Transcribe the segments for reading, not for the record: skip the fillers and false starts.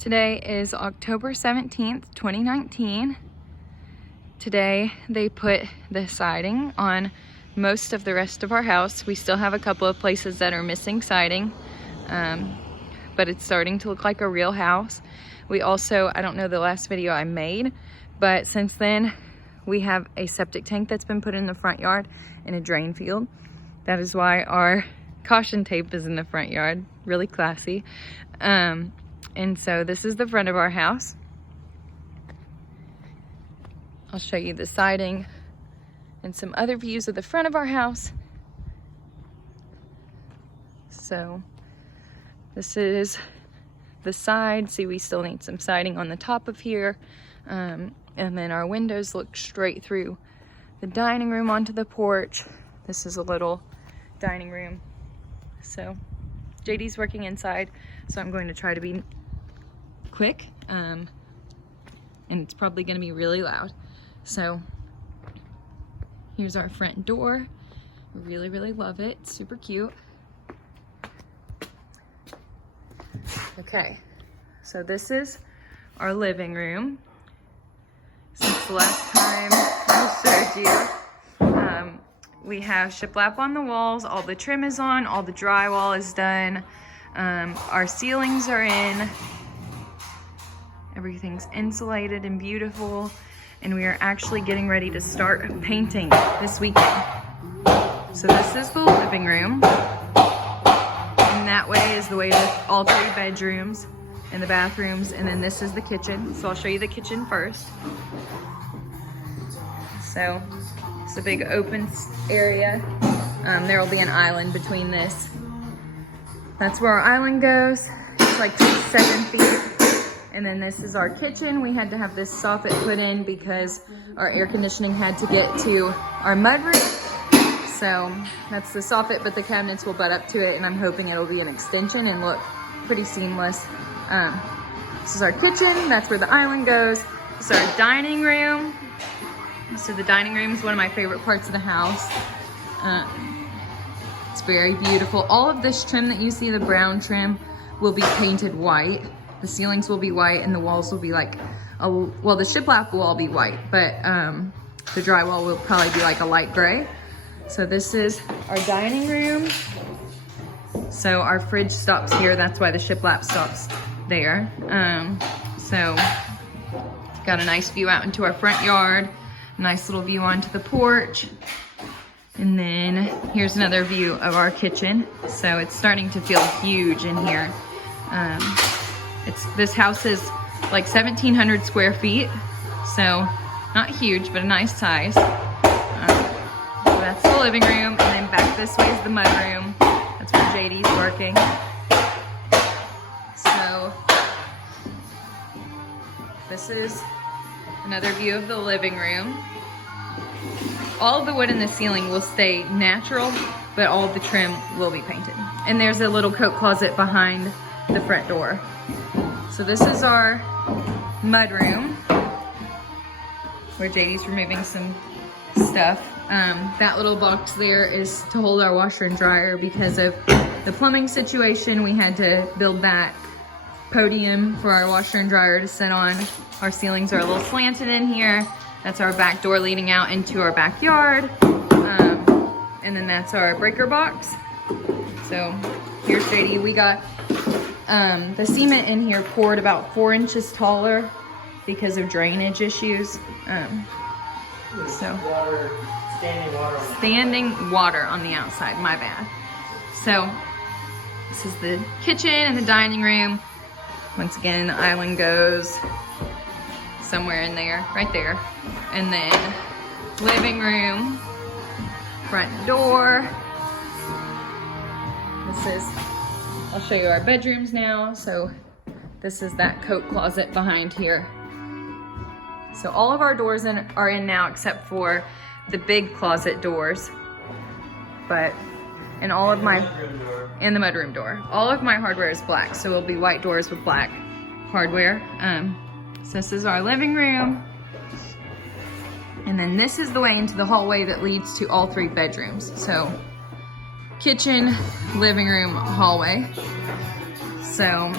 Today is October 17th, 2019. Today they put the siding on most of the rest of our house. We still have a couple of places that are missing siding, but it's starting to look like a real house. We also, I don't know the last video I made, but since then we have a septic tank that's been put in the front yard and a drain field. That is why our caution tape is in the front yard. Really classy. And so this is the front of our house. I'll show you the siding and some other views of the front of our house. So this is the side. See, we still need some siding on the top of here. And then our windows look straight through the dining room onto the porch. This is a little dining room. So JD's working inside, so I'm going to try to be quick, and it's probably going to be really loud. So here's our front door. Really love it. Super cute. Okay, so this is our living room. Since the last time I showed you, we have shiplap on the walls. All the trim is on. All the drywall is done. Our ceilings are in. Everything's insulated and beautiful, and we are actually getting ready to start painting this weekend. So this is the living room, and that way is the way to all three bedrooms and the bathrooms, and then this is the kitchen. So I'll show you the kitchen first. So it's a big open area. There will be an island between this. That's where our island goes. It's like 7 feet. And then this is our kitchen. We had to have this soffit put in because our air conditioning had to get to our mudroom. So that's the soffit, but the cabinets will butt up to it, and I'm hoping it'll be an extension and look pretty seamless. This is our kitchen. That's where the island goes. This is our dining room. So the dining room is one of my favorite parts of the house. It's very beautiful. All of this trim that you see, the brown trim, will be painted white. The ceilings will be white, and the walls will be like, well, the shiplap will all be white, but the drywall will probably be like a light gray. So this is our dining room. So our fridge stops here. That's why the shiplap stops there. So got a nice view out into our front yard. Nice little view onto the porch. And then here's another view of our kitchen. So it's starting to feel huge in here. This house is like 1,700 square feet, so not huge, but a nice size. So that's the living room, and then back this way is the mudroom. That's where JD's working. So this is another view of the living room. All of the wood in the ceiling will stay natural, but all of the trim will be painted. And there's a little coat closet behind the front door. So this is our mudroom, where JD's removing some stuff. That little box there is to hold our washer and dryer. Because of the plumbing situation, we had to build that podium for our washer and dryer to sit on. Our ceilings are a little slanted in here. That's our back door leading out into our backyard. And then that's our breaker box. So here's JD. We got the cement in here poured about 4 inches taller because of drainage issues. Standing water on the outside, my bad. So this is the kitchen and the dining room. Once again, the island goes somewhere in there, right there. And then living room, front door. I'll show you our bedrooms now. So this is that coat closet behind here. So all of our doors are in now except for the big closet doors. And all of my, and the mudroom door. All of my hardware is black, so it'll be white doors with black hardware. So this is our living room. And then this is the way into the hallway that leads to all 3 bedrooms. So kitchen, living room, hallway. So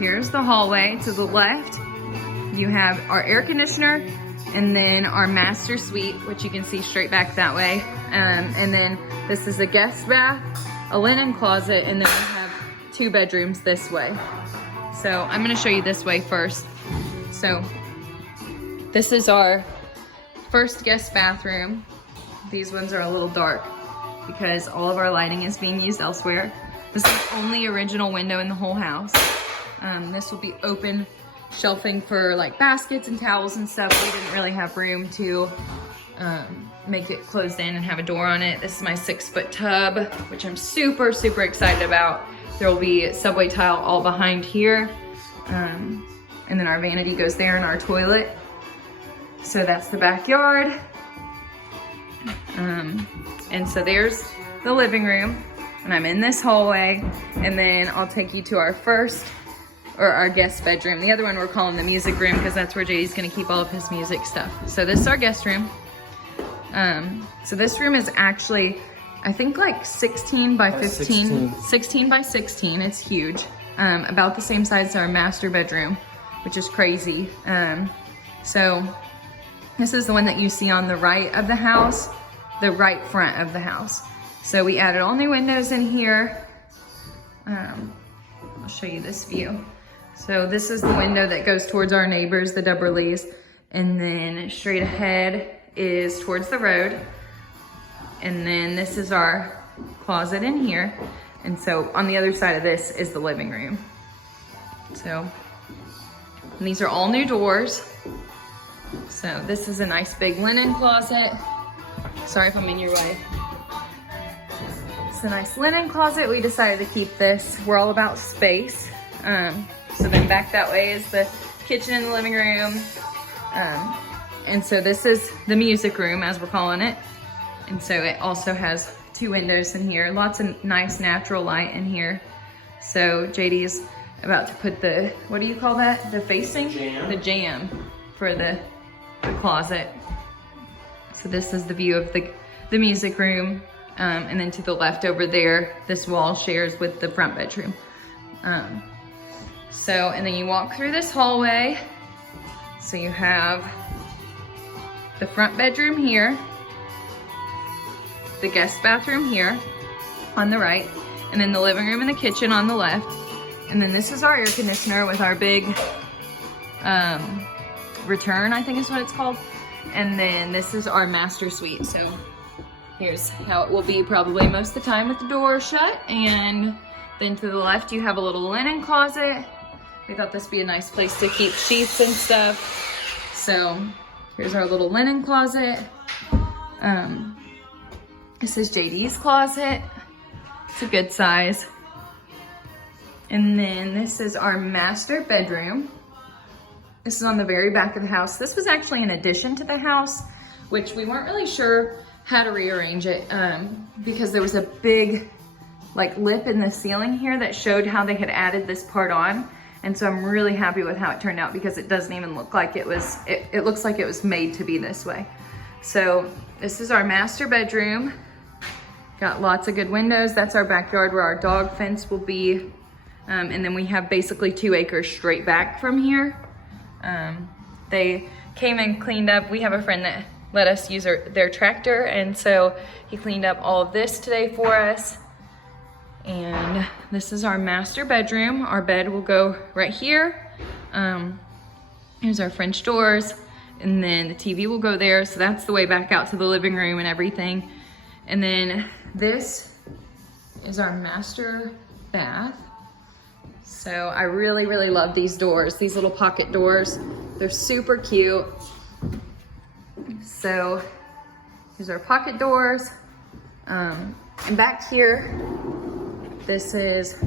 here's the hallway. To the left, you have our air conditioner and then our master suite, which you can see straight back that way. And then this is a guest bath, a linen closet, and then we have 2 bedrooms this way. So I'm gonna show you this way first. So this is our first guest bathroom. These ones are a little dark because all of our lighting is being used elsewhere. This is the only original window in the whole house. This will be open shelving for like baskets and towels and stuff. We didn't really have room to make it closed in and have a door on it. This is my 6-foot tub, which I'm super, super excited about. There will be subway tile all behind here. And then our vanity goes there and our toilet. So that's the backyard. And so there's the living room, and I'm in this hallway, and then I'll take you to our our guest bedroom. The other one we're calling the music room because that's where JD's gonna keep all of his music stuff. So this is our guest room. So this room is actually, I think like 16 by 15, 16 by 16, it's huge. About the same size as our master bedroom, which is crazy. So this is the one that you see on the right of the house, the right front of the house. So we added all new windows in here. I'll show you this view. So this is the window that goes towards our neighbors, the Dubberleys, and then straight ahead is towards the road. And then this is our closet in here. And so on the other side of this is the living room. So and these are all new doors. So this is a nice big linen closet. Sorry if I'm in your way. It's a nice linen closet. We decided to keep this. We're all about space. So then back that way is the kitchen and the living room. And so this is the music room, as we're calling it. And so it also has 2 windows in here. Lots of nice natural light in here. So JD is about to put the, what do you call that? The facing? Jam. The jam for the closet. So this is the view of the music room. And then to the left over there, this wall shares with the front bedroom. And then you walk through this hallway. So you have the front bedroom here, the guest bathroom here on the right, and then the living room and the kitchen on the left. And then this is our air conditioner with our big return, I think is what it's called. And then this is our master suite. So here's how it will be probably most of the time with the door shut. And then to the left, you have a little linen closet. We thought this would be a nice place to keep sheets and stuff. So here's our little linen closet. This is JD's closet. It's a good size. And then this is our master bedroom. This is on the very back of the house. This was actually an addition to the house, which we weren't really sure how to rearrange it because there was a big like lip in the ceiling here that showed how they had added this part on. And so I'm really happy with how it turned out because it doesn't even look like it was, it looks like it was made to be this way. So this is our master bedroom. Got lots of good windows. That's our backyard where our dog fence will be. And then we have basically 2 acres straight back from here. They came and cleaned up. We have a friend that let us use their tractor. And so he cleaned up all of this today for us. And this is our master bedroom. Our bed will go right here. Here's our French doors. And then the TV will go there. So that's the way back out to the living room and everything. And then this is our master bath. So I really, really love these doors, these little pocket doors. They're super cute. So these are pocket doors. And back here, this is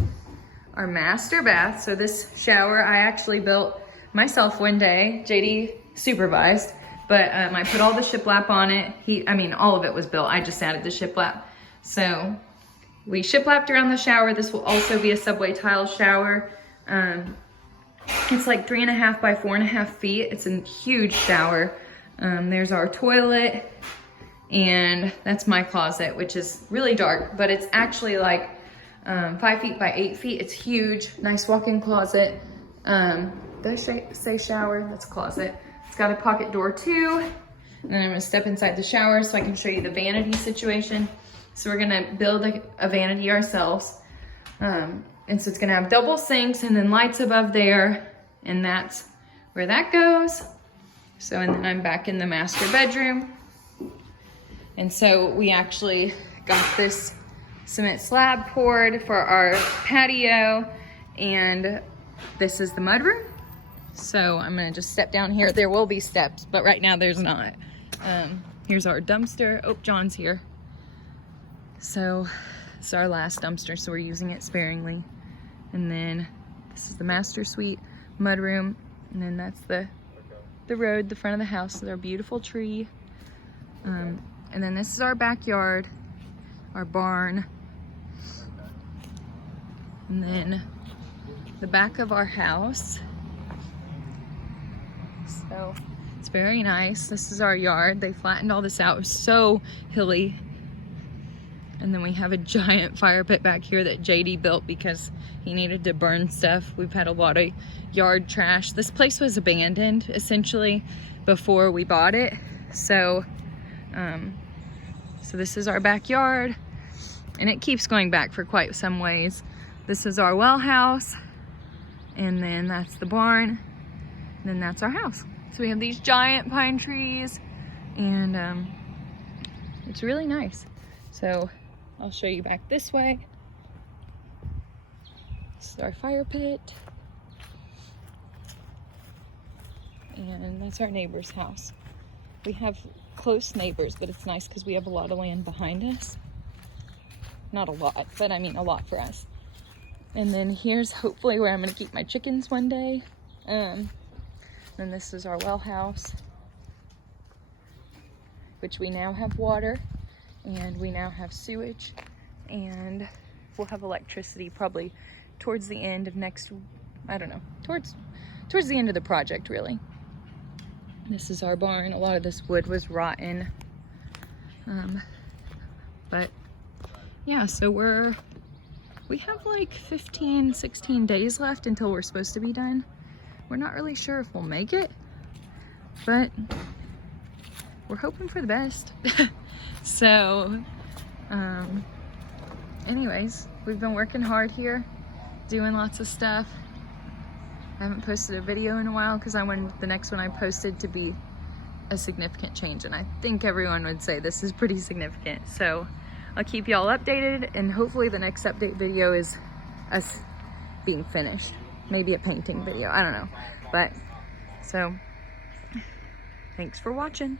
our master bath. So this shower I actually built myself one day. JD supervised, but I put all the shiplap on it. All of it was built. I just added the shiplap. So we shiplapped around the shower. This will also be a subway tile shower. It's like 3.5 by 4.5 feet. It's a huge shower. There's our toilet, and that's my closet, which is really dark, but it's actually like 5 feet by 8 feet. It's huge, nice walk-in closet. Did I say shower? That's a closet. It's got a pocket door too. And then I'm gonna step inside the shower so I can show you the vanity situation. So we're gonna build a vanity ourselves. And so it's gonna have double sinks and then lights above there. And that's where that goes. So, and then I'm back in the master bedroom. And so we actually got this cement slab poured for our patio, and this is the mudroom. So I'm gonna just step down here. There will be steps, but right now there's not. Here's our dumpster. Oh, John's here. So it's our last dumpster, so we're using it sparingly. And then this is the master suite, mudroom, and then that's the road, the front of the house, with our beautiful tree. And then this is our backyard, our barn. And then the back of our house. So it's very nice. This is our yard. They flattened all this out. It was so hilly. And then we have a giant fire pit back here that JD built because he needed to burn stuff. We've had a lot of yard trash. This place was abandoned essentially before we bought it. So, so this is our backyard, and it keeps going back for quite some ways. This is our well house, and then that's the barn, and then that's our house. So we have these giant pine trees, and it's really nice. So I'll show you back this way. This is our fire pit. And that's our neighbor's house. We have close neighbors, but it's nice because we have a lot of land behind us. Not a lot, but I mean a lot for us. And then here's hopefully where I'm gonna keep my chickens one day. Then this is our well house, which we now have water, and we now have sewage, and we'll have electricity probably towards the end of next, I don't know, towards the end of the project really. This is our barn. A lot of this wood was rotten. But yeah, so we have like 15, 16 days left until we're supposed to be done. We're not really sure if we'll make it, but we're hoping for the best. So, anyways, we've been working hard here, doing lots of stuff. I haven't posted a video in a while because I wanted the next one I posted to be a significant change, and I think everyone would say this is pretty significant. So I'll keep y'all updated, and hopefully the next update video is us being finished. Maybe a painting video, I don't know. But, so, thanks for watching.